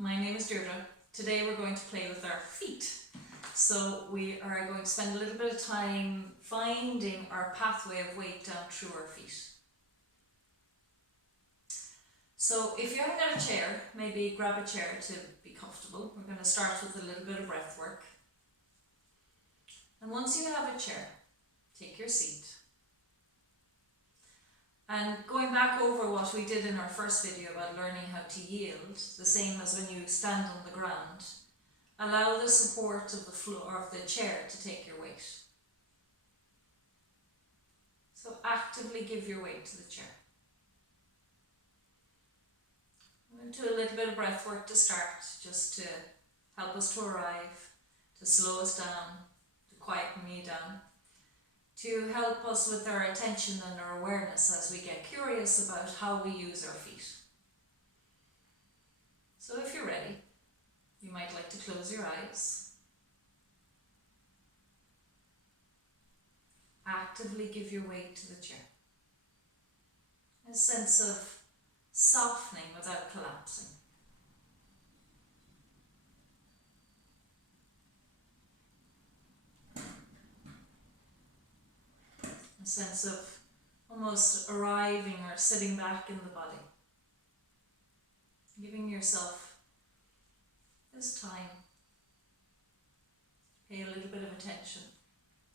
My name is Deirdre. Today we're going to play with our feet. So we are going to spend a little bit of time finding our pathway of weight down through our feet. So if you haven't got a chair, maybe grab a chair to be comfortable. We're going to start with a little bit of breath work. And once you have a chair, take your seat. And going back over what we did in our first video about learning how to yield, the same as when you stand on the ground, allow the support of the floor of the chair to take your weight. So actively give your weight to the chair. I'm going to do a little bit of breath work to start, just to help us to arrive, to slow us down, to quieten me down, to help us with our attention and our awareness as we get curious about how we use our feet. So if you're ready, you might like to close your eyes. Actively give your weight to the chair. A sense of softening without collapsing. A sense of almost arriving or sitting back in the body. Giving yourself this time to pay a little bit of attention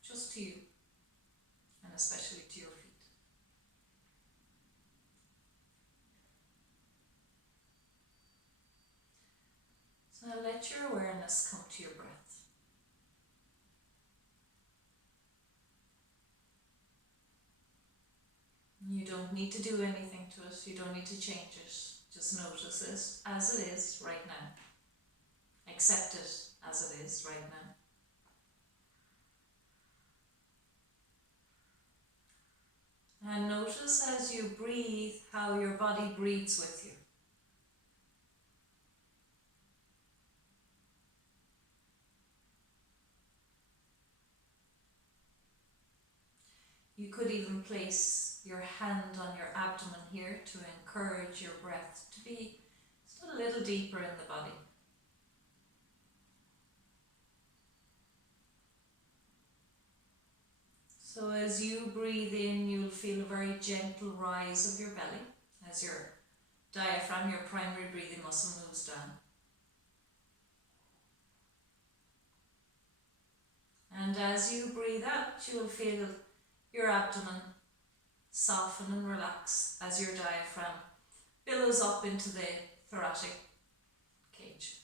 just to you and especially to your feet. So now let your awareness come to your breath. You don't need to do anything to it, you don't need to change it, just notice it as it is right now. Accept it as it is right now. And notice as you breathe how your body breathes with you. You could even place your hand on your abdomen here to encourage your breath to be just a little deeper in the body. So as you breathe in, you'll feel a very gentle rise of your belly as your diaphragm, your primary breathing muscle, moves down. And as you breathe out, you'll feel your abdomen soften and relax as your diaphragm billows up into the thoracic cage.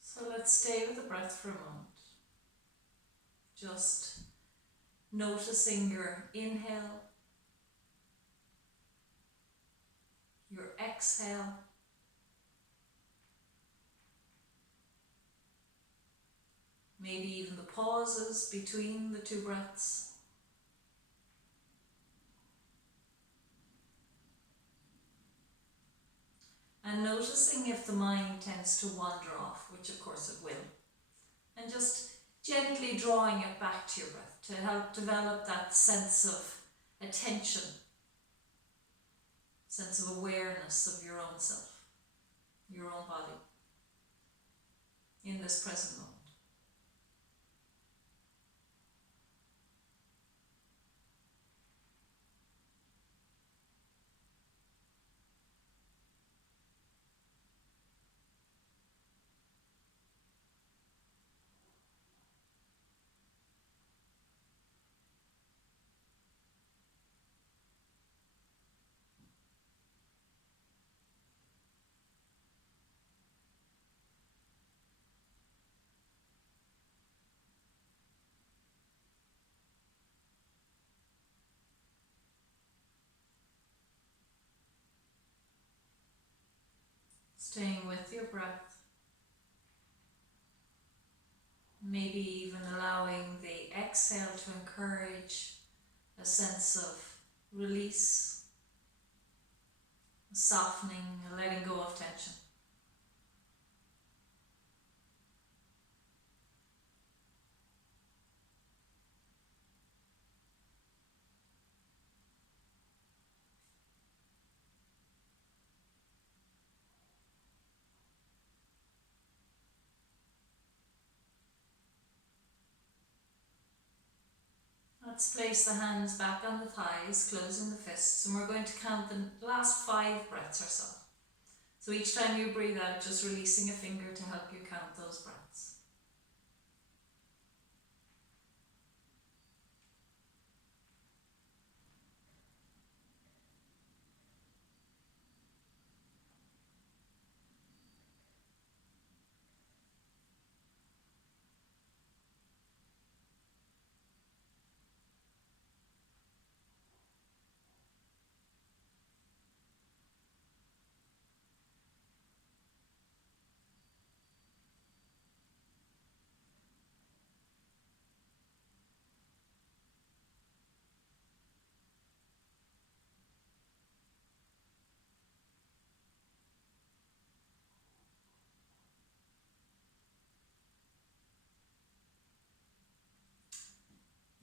So let's stay with the breath for a moment. Just noticing your inhale, your exhale, maybe even the pauses between the two breaths. And noticing if the mind tends to wander off, which of course it will. And just gently drawing it back to your breath to help develop that sense of attention, sense of awareness of your own self, your own body, in this present moment. Staying with your breath, maybe even allowing the exhale to encourage a sense of release, softening, letting go of tension. Let's place the hands back on the thighs, closing the fists, and we're going to count the last 5 breaths or so. So each time you breathe out, just releasing a finger to help you count those breaths.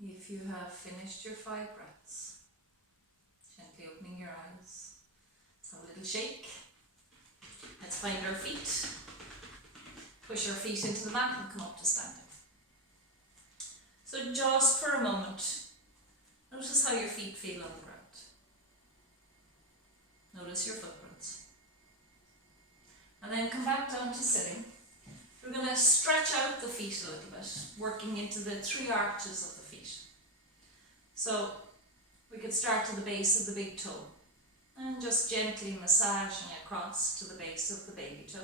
If you have finished your 5 breaths, gently opening your eyes, let's have a little shake. Let's find our feet. Push our feet into the mat and come up to standing. So just for a moment, notice how your feet feel on the ground. Notice your footprints. And then come back down to sitting. We're going to stretch out the feet a little bit, working into the 3 arches of the feet. So we could start to the base of the big toe and just gently massaging across to the base of the baby toe.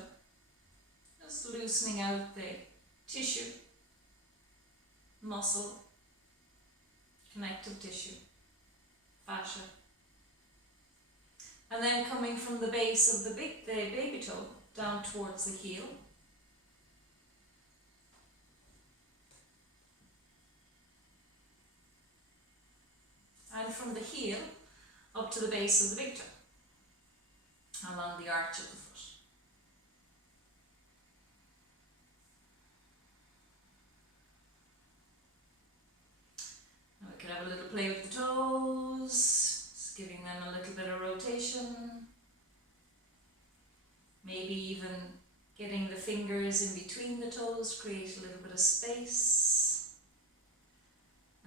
Just loosening out the tissue, muscle, connective tissue, fascia. And then coming from the base of the baby toe down towards the heel. And from the heel up to the base of the big toe, along the arch of the foot. Now we could have a little play with the toes, just giving them a little bit of rotation. Maybe even getting the fingers in between the toes, create a little bit of space.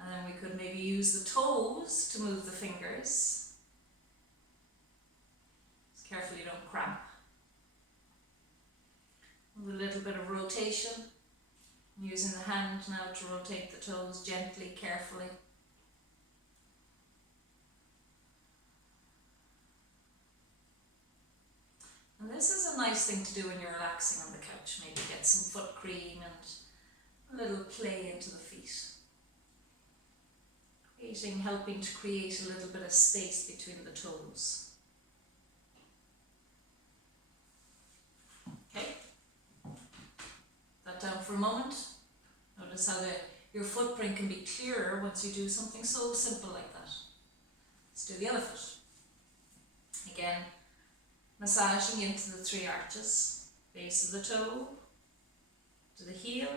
And then we could maybe use the toes to move the fingers. Just careful you don't cramp. With a little bit of rotation. Using the hand now to rotate the toes gently, carefully. And this is a nice thing to do when you're relaxing on the couch. Maybe get some foot cream and a little play into the feet. Helping to create a little bit of space between the toes. Okay, that down for a moment. Notice how your footprint can be clearer once you do something so simple like that. Let's do the other foot. Again, massaging into the 3 arches, base of the toe, to the heel,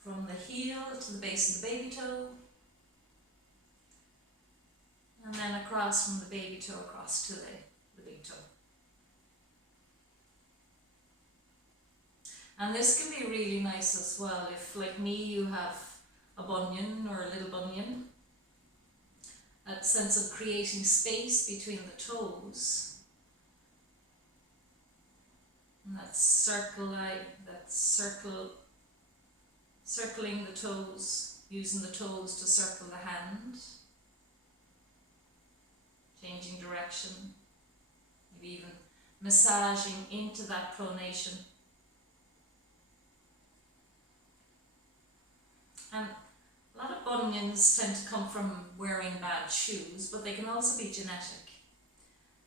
from the heel to the base of the baby toe, and then across from the baby toe across to the big toe. And this can be really nice as well if, like me, you have a bunion or a little bunion. That sense of creating space between the toes. And that circling the toes, using the toes to circle the hand. Changing direction. Maybe even massaging into that pronation. And a lot of bunions tend to come from wearing bad shoes, but they can also be genetic.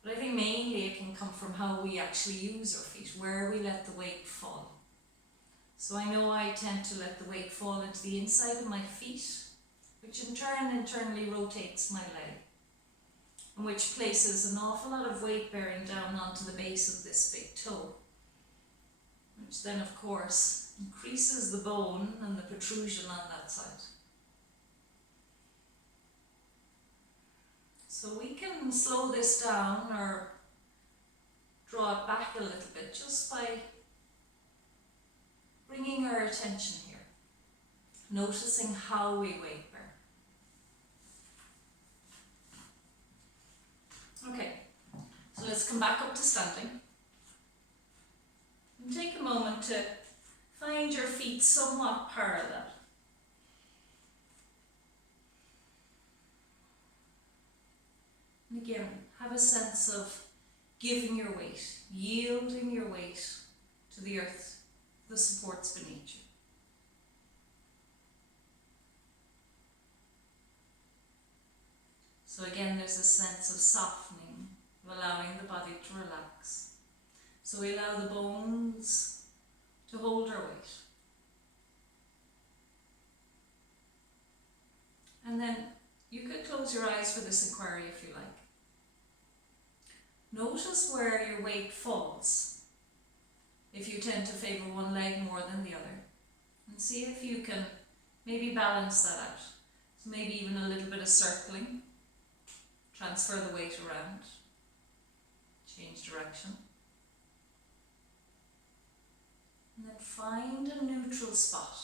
But I think mainly it can come from how we actually use our feet, where we let the weight fall. So I know I tend to let the weight fall into the inside of my feet, which in turn internally rotates my leg, and which places an awful lot of weight bearing down onto the base of this big toe, which then of course increases the bone and the protrusion on that side. So we can slow this down or draw it back a little bit just by bringing our attention here, noticing how we weight bear. Okay, so let's come back up to standing. And take a moment to find your feet somewhat parallel. And again, have a sense of giving your weight, yielding your weight to the earth, the supports beneath you. So again, there's a sense of softening, of allowing the body to relax. So we allow the bones to hold our weight. And then you could close your eyes for this inquiry if you like. Notice where your weight falls, if you tend to favour one leg more than the other. And see if you can maybe balance that out. So maybe even a little bit of circling. Transfer the weight around. Change direction. And then find a neutral spot.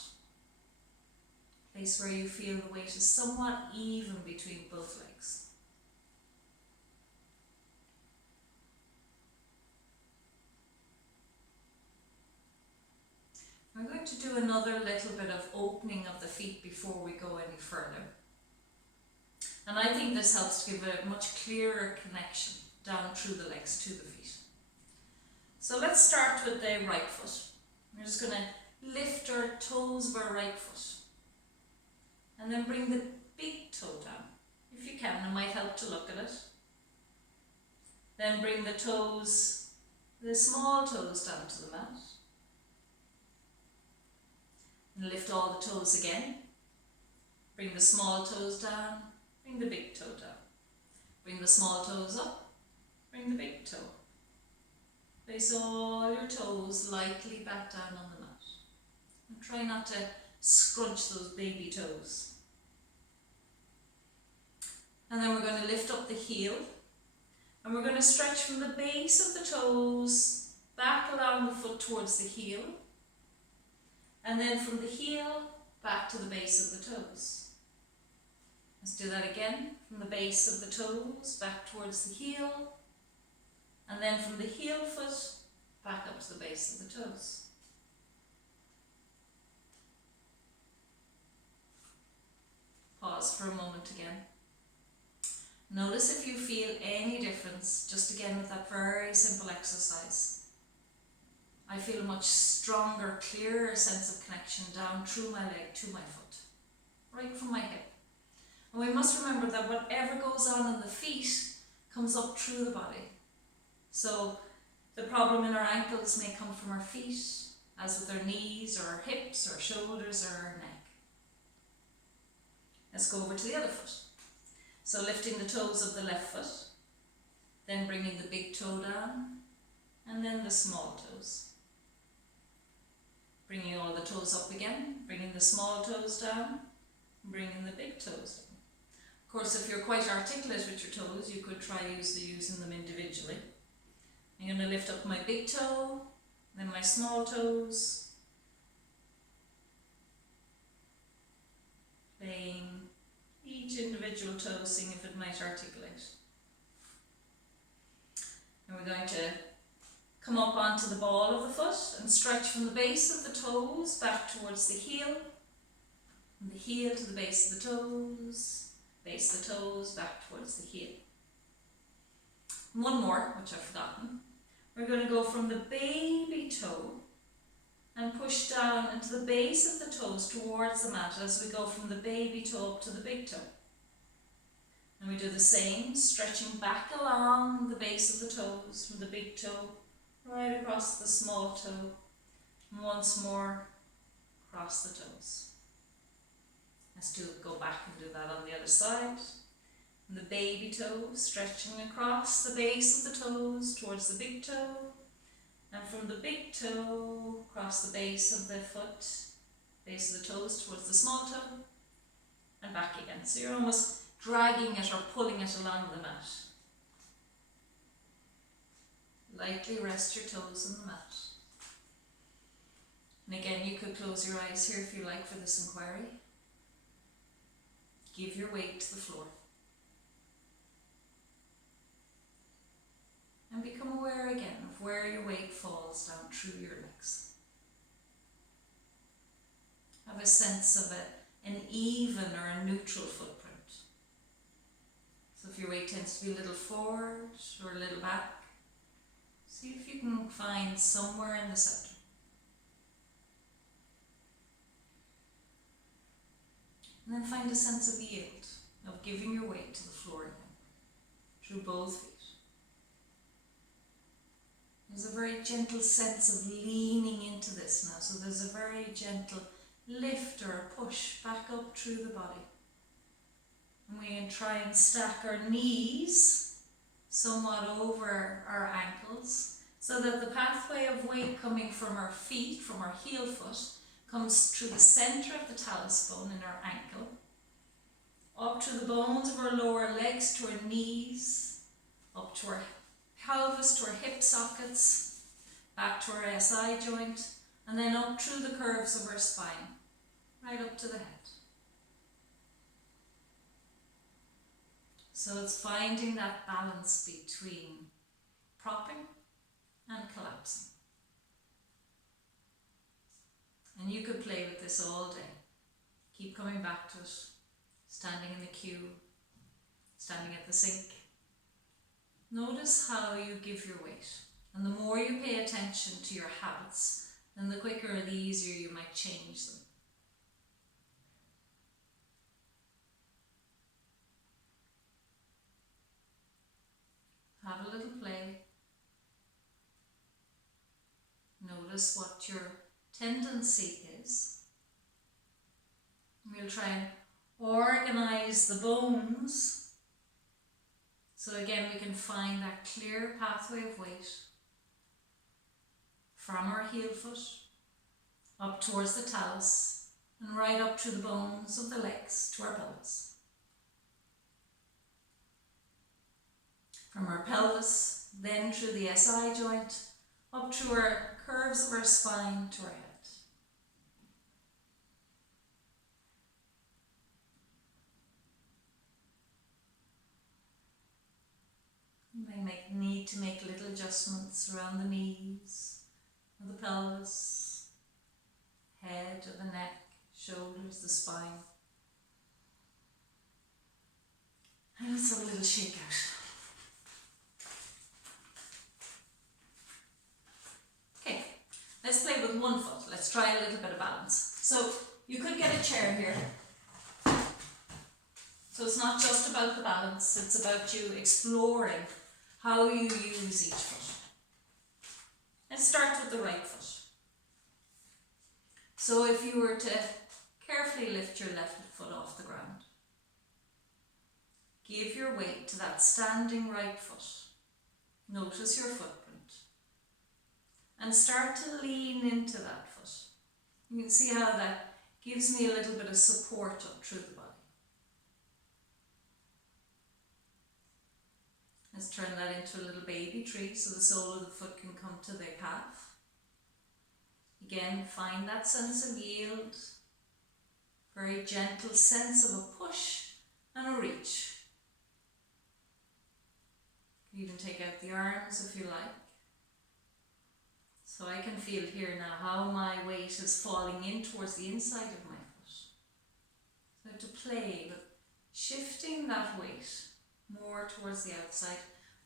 Place where you feel the weight is somewhat even between both legs. We're going to do another little bit of opening of the feet before we go any further. And I think this helps to give a much clearer connection down through the legs to the feet. So let's start with the right foot. We're just going to lift our toes of our right foot. And then bring the big toe down. If you can, it might help to look at it. Then bring the small toes down to the mat. And lift all the toes again. Bring the small toes down. Bring the big toe down. Bring the small toes up. Bring the big toe. Place all your toes lightly back down on the mat. And try not to scrunch those baby toes. And then we're going to lift up the heel. And we're going to stretch from the base of the toes back along the foot towards the heel. And then from the heel back to the base of the toes. Let's do that again. From the base of the toes back towards the heel. And then from the heel foot back up to the base of the toes. Pause for a moment again. Notice if you feel any difference, just again with that very simple exercise. I feel a much stronger, clearer sense of connection down through my leg to my foot, right from my hip. And we must remember that whatever goes on in the feet comes up through the body. So the problem in our ankles may come from our feet, as with our knees or our hips or shoulders or our neck. Let's go over to the other foot. So lifting the toes of the left foot, then bringing the big toe down, and then the small toes. Bringing all the toes up again, bringing the small toes down, bringing the big toes down. Of course, if you're quite articulate with your toes, you could try using them individually. I'm going to lift up my big toe, then my small toes, playing each individual toe, seeing if it might articulate. And we're going to come up onto the ball of the foot and stretch from the base of the toes back towards the heel, from the heel to the base of the toes back towards the heel. And one more, which I've forgotten. We're going to go from the baby toe and push down into the base of the toes towards the mat as we go from the baby toe up to the big toe. And we do the same, stretching back along the base of the toes from the big toe right across the small toe, and once more across the toes. Let's go back and do that on the other side. And the baby toe stretching across the base of the toes towards the big toe, and from the big toe across the base of the foot, base of the toes towards the small toe, and back again. So you're almost dragging it or pulling it along the mat. Lightly rest your toes on the mat. And again, you could close your eyes here if you like for this inquiry. Give your weight to the floor. And become aware again of where your weight falls down through your legs. Have a sense of an even or a neutral footprint. So if your weight tends to be a little forward or a little back, see if you can find somewhere in the center. And then find a sense of yield, of giving your weight to the floor again, through both feet. There's a very gentle sense of leaning into this now, so there's a very gentle lift or a push back up through the body. And we can try and stack our knees somewhat over our ankles, so that the pathway of weight coming from our feet, from our heel foot, comes through the center of the talus bone in our ankle, up to the bones of our lower legs, to our knees, up to our pelvis, to our hip sockets, back to our SI joint, and then up through the curves of our spine, right up to the head. So it's finding that balance between propping and collapsing. And you could play with this all day. Keep coming back to it. Standing in the queue, standing at the sink. Notice how you give your weight. And the more you pay attention to your habits, then the quicker or the easier you might change them. Have a little play. Notice what your tendency is. We'll try and organize the bones. So again, we can find that clear pathway of weight from our heel foot up towards the talus and right up to the bones of the legs to our pelvis. From our pelvis, then through the SI joint, up through our curves of our spine to our head. You may need to make little adjustments around the knees, or the pelvis, head or the neck, shoulders, the spine. And let's have a little shake out. Okay, let's play with one foot. Let's try a little bit of balance. So you could get a chair here. So it's not just about the balance, it's about you exploring how you use each foot. Let's start with the right foot. So if you were to carefully lift your left foot off the ground, give your weight to that standing right foot. Notice your footprint. And start to lean into that foot. You can see how that gives me a little bit of support up through the body. Let's turn that into a little baby tree so the sole of the foot can come to the calf. Again, find that sense of yield. Very gentle sense of a push and a reach. You can even take out the arms if you like. So I can feel here now how my weight is falling in towards the inside of my foot. So I have to play with shifting that weight more towards the outside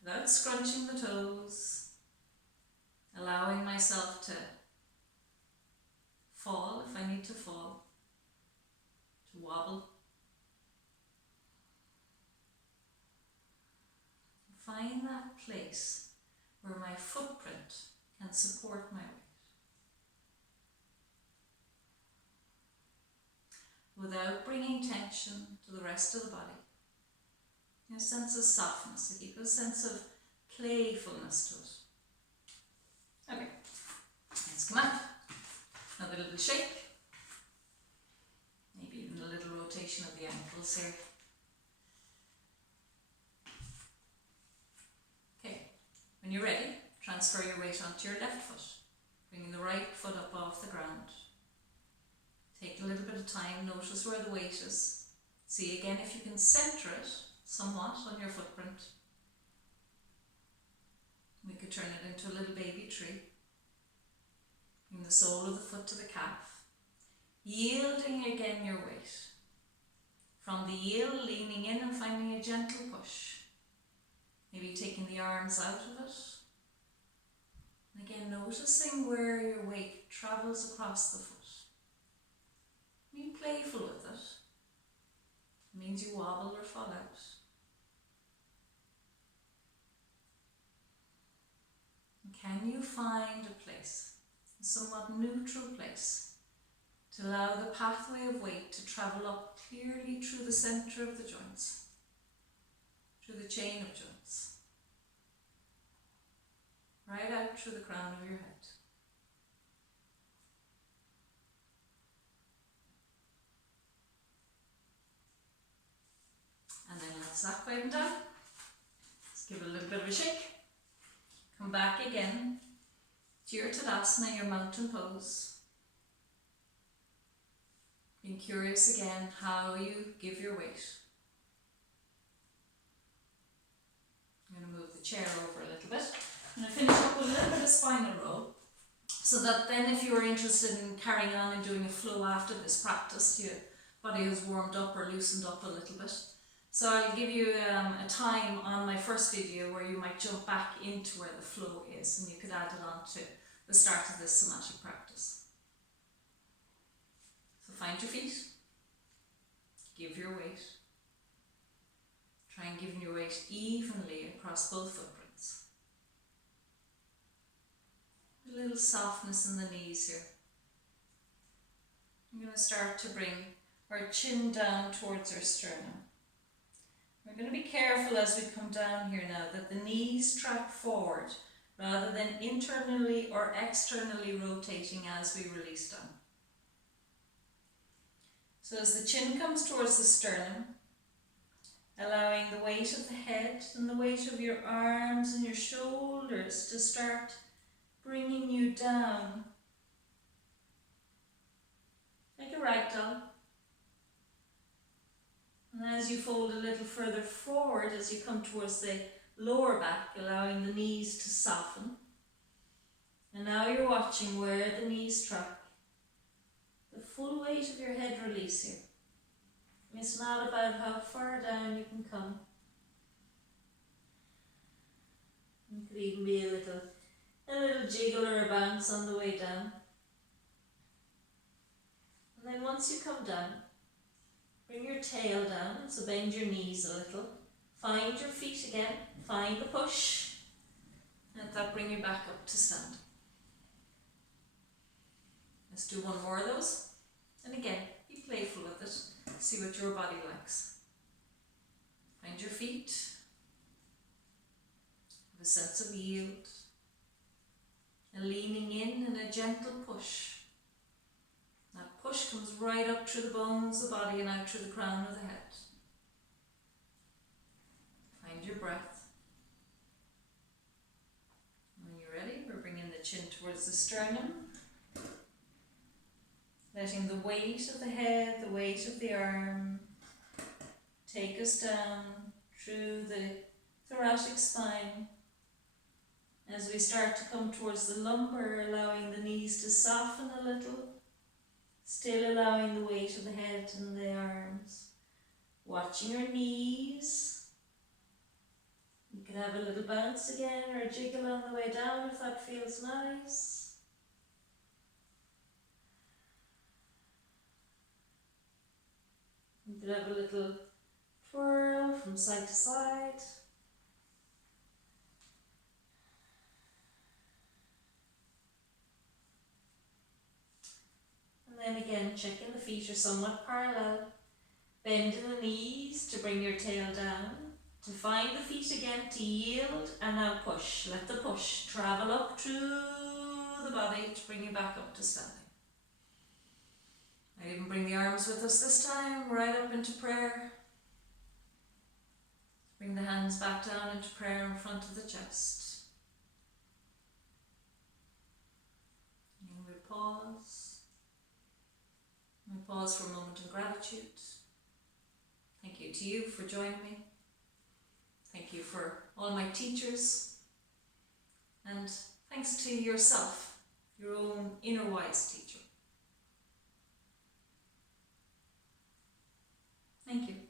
without scrunching the toes, allowing myself to fall if I need to fall, to wobble. Find that place where my footprint can support my weight without bringing tension to the rest of the body. A sense of softness, to keep a sense of playfulness to it. Okay, let's come up. Another little shake. Maybe even a little rotation of the ankles here. Okay, when you're ready, transfer your weight onto your left foot, bringing the right foot up off the ground. Take a little bit of time, notice where the weight is. See again if you can centre it somewhat on your footprint. We could turn it into a little baby tree. Bring the sole of the foot to the calf. Yielding again your weight. From the yield, leaning in and finding a gentle push. Maybe taking the arms out of it. And again, noticing where your weight travels across the foot. Be playful with it. It means you wobble or fall out. And can you find a place, a somewhat neutral place, to allow the pathway of weight to travel up clearly through the centre of the joints, through the chain of joints, right out through the crown of your head. And then let that quieten down. Let's give it a little bit of a shake. Come back again to your Tadasana, your mountain pose. Being curious again how you give your weight. I'm going to move the chair over a little bit. I'm going to finish up with a little bit of spinal roll, so that then if you're interested in carrying on and doing a flow after this practice, your body has warmed up or loosened up a little bit. So I'll give you a time on my first video where you might jump back into where the flow is, and you could add it on to the start of this somatic practice. So find your feet, give your weight, try and give your weight evenly across both footprints. A little softness in the knees here. I'm going to start to bring our chin down towards our sternum. We're going to be careful as we come down here now that the knees track forward rather than internally or externally rotating as we release down. So as the chin comes towards the sternum, allowing the weight of the head and the weight of your arms and your shoulders to start bringing you down like a ragdoll. And as you fold a little further forward, as you come towards the lower back, allowing the knees to soften. And now you're watching where the knees track. The full weight of your head release here. It's not about how far down you can come. It could even be a little jiggle or a bounce on the way down. And then once you come down, bring your tail down, so bend your knees a little. Find your feet again, find the push. Let that bring you back up to stand. Let's do one more of those. And again, be playful with it. See what your body likes. Find your feet. Have a sense of yield. A leaning in and a gentle push. That push comes right up through the bones of the body and out through the crown of the head. Find your breath. When you're ready, we're bringing the chin towards the sternum. Letting the weight of the head, the weight of the arm, take us down through the thoracic spine. As we start to come towards the lumbar, allowing the knees to soften a little. Still allowing the weight of the head and the arms. Watching your knees. You can have a little bounce again or a jiggle on the way down if that feels nice. You could have a little twirl from side to side. And then again, checking the feet are somewhat parallel. Bending the knees to bring your tail down. To find the feet again, to yield, and now push. Let the push travel up through the body to bring you back up to standing. I even bring the arms with us this time, right up into prayer. Bring the hands back down into prayer in front of the chest. pause. I pause for a moment of gratitude. Thank you to you for joining me. Thank you for all my teachers. And thanks to yourself, your own inner wise teacher. Thank you.